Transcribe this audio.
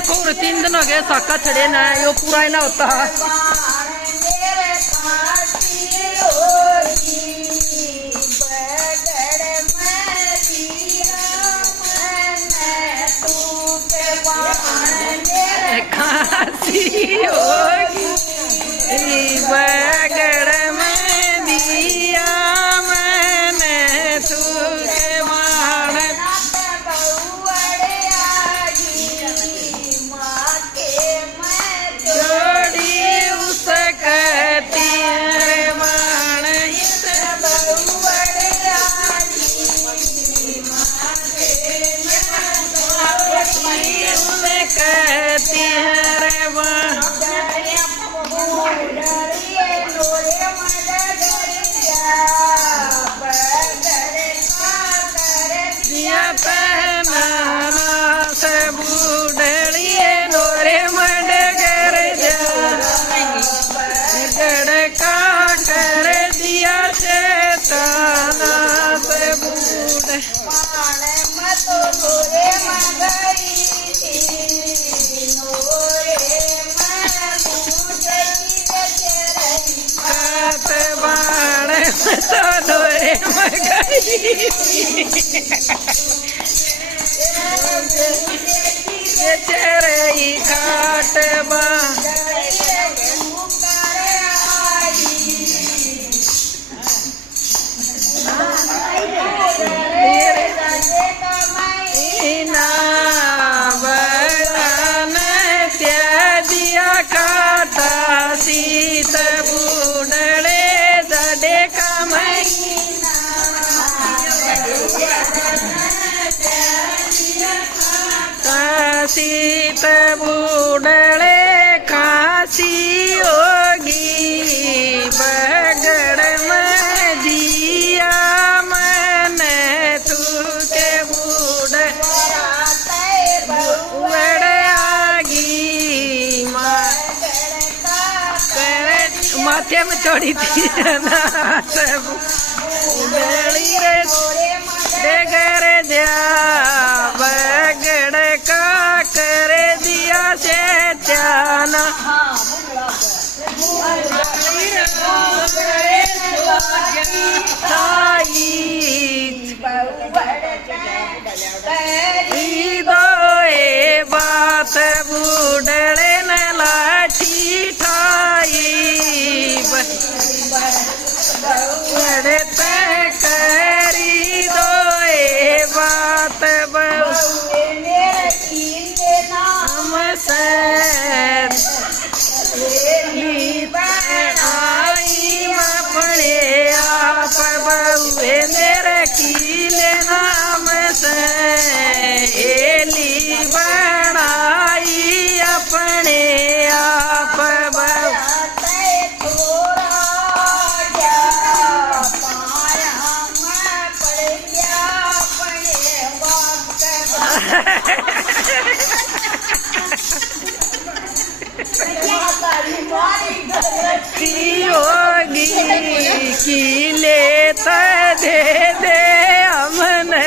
देखो 3 दिन हो गए साका छड़े ना यो पूरा ना होता। खांसी होगी बगड़ में दिया मैंने तुके मार जोड़ी उस कहती है मान कहती है रे पहना से बूढ़िए नोरे मड कर गड़ का कर दिया चेताना से बूढ़ बाण तो नोरे मगई चरई घाट बा दिया काटा सीत बूढ़े दडे कमई सीत बूढ़े खांसी होगी बगड़ में दिया मैंने तुके बूढ़े आगी माथे में चढ़ी थी ना सब बेड़ी रे घर जा बगड़ का कर दिया से जाना दोए बात बूढ़े न लाठी ठाई बड़े करी दोए बात आई पड़े आप बहुए मेरे कीले नाम से एली बनाई अपने आप बहु होगी की ले दे हमने